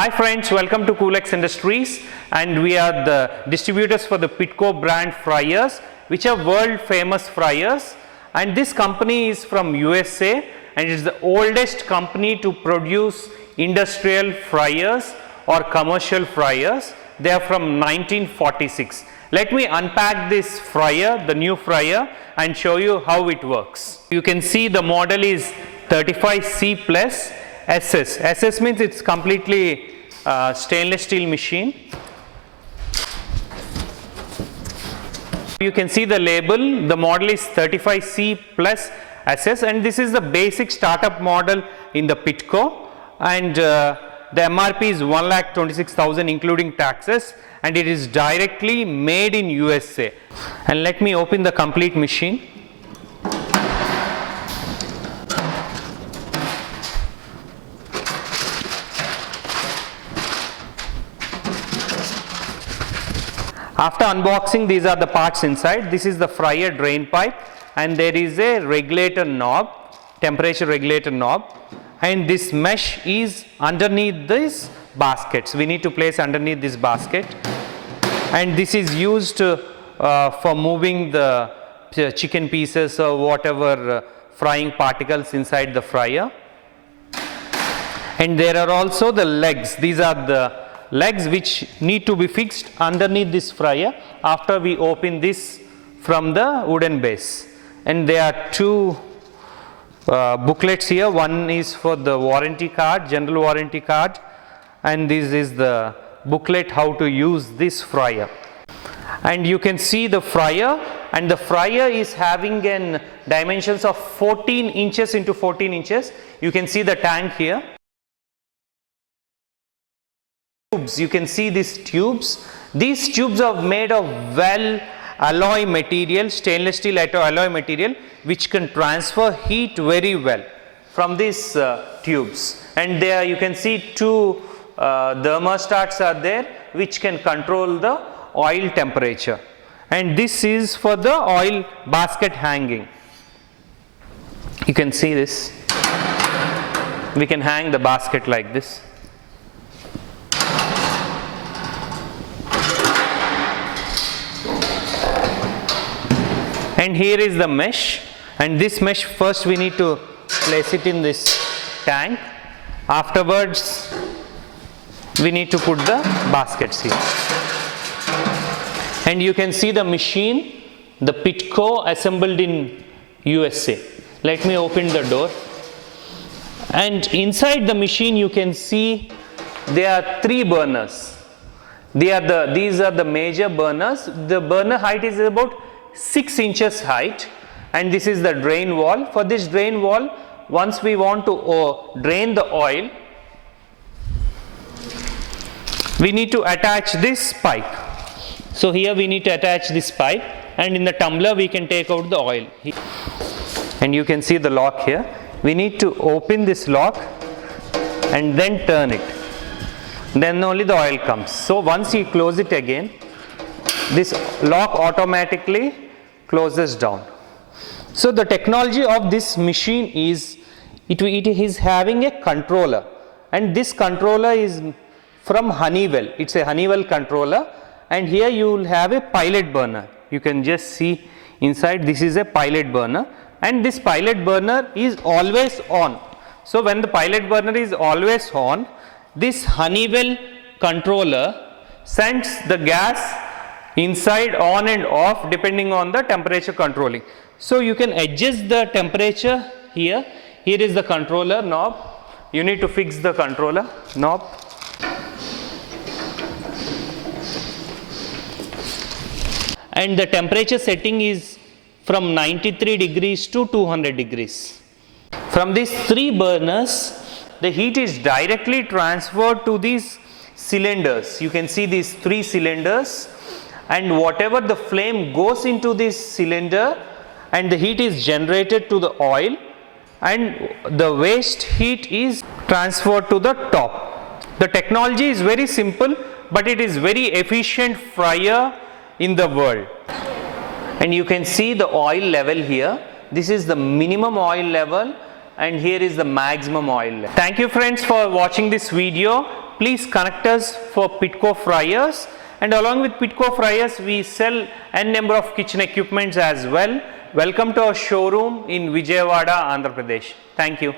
Hi friends, welcome to Coolx Industries, and we are the distributors for the Pitco brand fryers, which are world famous fryers. And this company is from USA and it is the oldest company to produce industrial fryers or commercial fryers. They are from 1946. Let me unpack this fryer, the new fryer, and show you how it works. You can see the model is 35C+AND. SS means it's completely stainless steel machine. You can see the label, the model is 35C+SS, and this is the basic startup model in the Pitco, and the MRP is 1,26,000 including taxes, and it is directly made in USA. And let me open the complete machine. After unboxing, these are the parts inside. This is the fryer drain pipe, and there is a regulator knob, temperature regulator knob, and this mesh is underneath these baskets. We need to place underneath this basket, and this is used for moving the chicken pieces or whatever frying particles inside the fryer. And there are also the legs. These are the legs which need to be fixed underneath this fryer after we open this from the wooden base. And there are two booklets here. One is for the warranty card, general warranty card, and this is the booklet how to use this fryer. And you can see the fryer, and the fryer is having an dimensions of 14 inches into 14 inches. You can see the tank here. You can see these tubes. These tubes are made of well alloy material, stainless steel alloy material, which can transfer heat very well from these tubes. And there you can see two thermostats are there which can control the oil temperature. And this is for the oil basket hanging. You can see this. We can hang the basket like this. And here is the mesh, and this mesh first we need to place it in this tank. Afterwards we need to put the baskets here. And you can see the machine, the Pitco, assembled in USA. Let me open the door. And inside the machine you can see there are three burners. These are the major burners. The burner height is about 6 inches height, and this is the drain wall. For this drain wall, once we want to drain the oil, we need to attach this pipe. So here we need to attach this pipe, and in the tumbler we can take out the oil. And you can see the lock here. We need to open this lock and then turn it. Then only the oil comes. So once you close it again, this lock automatically closes down. So the technology of this machine is it is having a controller, and this controller is from Honeywell. It's a Honeywell controller, and here you will have a pilot burner. You can just see inside, this is a pilot burner, and this pilot burner is always on. So when the pilot burner is always on, this Honeywell controller sends the gas inside on and off depending on the temperature controlling. So you can adjust the temperature here. Here is the controller knob. You need to fix the controller knob. And the temperature setting is from 93 degrees to 200 degrees. From these three burners, the heat is directly transferred to these cylinders. You can see these three cylinders, and whatever the flame goes into this cylinder, and the heat is generated to the oil, and the waste heat is transferred to the top. The technology is very simple, but it is very efficient fryer in the world. And you can see the oil level here. This is the minimum oil level, and here is the maximum oil level. Thank you friends for watching this video. please connect us for Pitco fryers, and along with Pitco fryers we sell n number of kitchen equipments as well. Welcome to our showroom in Vijayawada, Andhra Pradesh. Thank you.